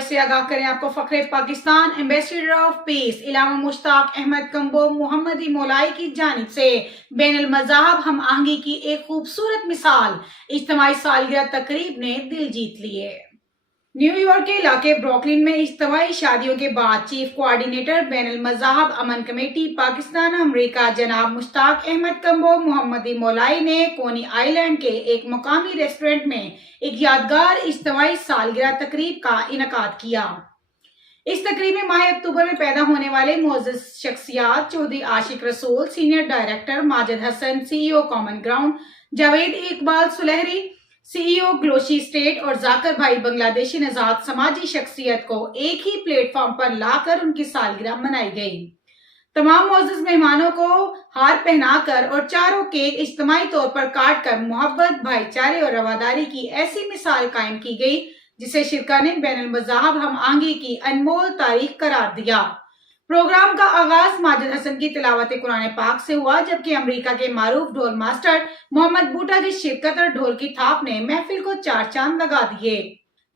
خبر سے آگاہ کریں آپ کو فخر پاکستان ایمبیسیڈر آف پیس علامہ مشتاق احمد کمبو محمدی مولائی کی جانب سے بین المذاہب ہم آہنگی کی ایک خوبصورت مثال اجتماعی سالگرہ تقریب نے دل جیت لیے۔ نیو یارک کے علاقے بروکلن میں اجتماعی شادیوں کے بعد چیف کوارڈینیٹر بین المذاہب امن کمیٹی پاکستان امریکہ جناب مشتاق احمد کمبو محمدی مولائی نے کونی آئی لینڈ کے ایک مقامی ریسٹورنٹ میں ایک یادگار اجتماعی سالگرہ تقریب کا انعقاد کیا۔ اس تقریب میں ماہ اکتوبر میں پیدا ہونے والے معزز شخصیات چودھری عاشق رسول سینئر ڈائریکٹر ماجد حسن سی ای او کامن گراؤنڈ، جاوید اقبال سلہری سی ای او گلوشی اسٹیٹ اور ذاکر بھائی بنگلہ دیشی نژاد سماجی شخصیت کو ایک ہی پلیٹ فارم پر لا کر ان کی سالگرہ منائی گئی۔ تمام معزز مہمانوں کو ہار پہنا کر اور چاروں کیک اجتماعی طور پر کاٹ کر محبت، بھائی چارے اور رواداری کی ایسی مثال قائم کی گئی جسے شرکا نے بین المذاہب ہم آہنگی کی انمول تاریخ قرار دیا۔ پروگرام کا آغاز ماجد حسن کی تلاوت قرآن پاک سے ہوا، جبکہ امریکہ کے معروف ڈھول ماسٹر محمد بوٹا کی شرکت اور ڈھول کی تھاپ نے محفل کو چار چاند لگا دیے۔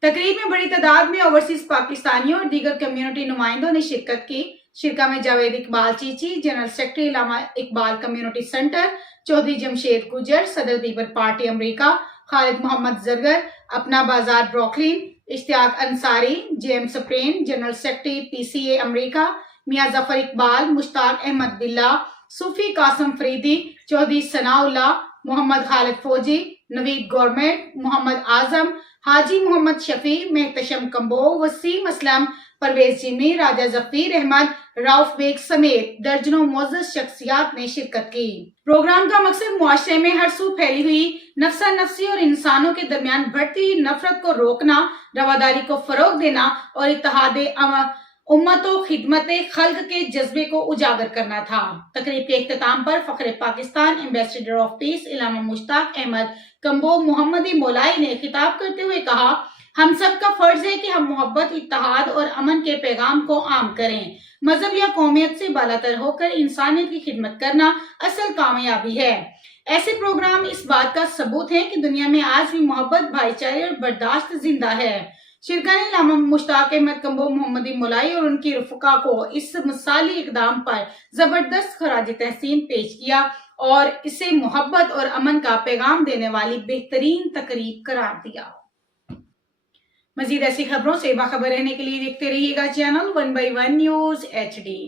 تقریب میں بڑی تعداد میں اوورسیز پاکستانیوں اور دیگر کمیونٹی نمائندوں نے شرکت کی۔ شرکا میں Javed Iqbal Chichi, general secretary Allama Iqbal community centre, Chaudhry Jamshed Gujjar, صدر people party America, Khalid Muhammad Zargar, Apna Bazaar Brooklyn, Ishtiaq Ansari, James Spirin, general secretary P C A America, Mian Zafar Iqbal, مشتاق احمد بلّہ، صوفی قاسم فریدی، چودھری ثناء اللہ، محمد خالد فوجی، نوید گورنمنٹ، محمد اعظم، حاجی محمد شفیع، محتشم کمبو، وسیم اسلم، پرویز جیمی، راجہ ظفیر احمد، راؤف بیگ سمیت درجنوں معزز شخصیات نے شرکت کی۔ پروگرام کا مقصد معاشرے میں ہر سو پھیلی ہوئی نفسا نفسی اور انسانوں کے درمیان بڑھتی ہوئی نفرت کو روکنا، رواداری کو فروغ دینا اور اتحاد امت و خدمت خلق کے جذبے کو اجاگر کرنا تھا۔ تقریب کے اختتام پر فخر پاکستان ایمبیسیڈر آف پیس علامہ مشتاق احمد کمبو محمدی مولائی نے خطاب کرتے ہوئے کہا، ہم سب کا فرض ہے کہ ہم محبت، اتحاد اور امن کے پیغام کو عام کریں۔ مذہب یا قومیت سے بالاتر ہو کر انسانیت کی خدمت کرنا اصل کامیابی ہے۔ ایسے پروگرام اس بات کا ثبوت ہیں کہ دنیا میں آج بھی محبت، بھائی چارے اور برداشت زندہ ہے۔ شرکا نے علامہ مشتاق احمد کمبو محمدی مولائی اور ان کی رفقا کو اس مثالی اقدام پر زبردست خراج تحسین پیش کیا اور اسے محبت اور امن کا پیغام دینے والی بہترین تقریب قرار دیا۔ مزید ایسی خبروں سے باخبر رہنے کے لیے دیکھتے رہیے گا چینل 1/1 نیوز HD۔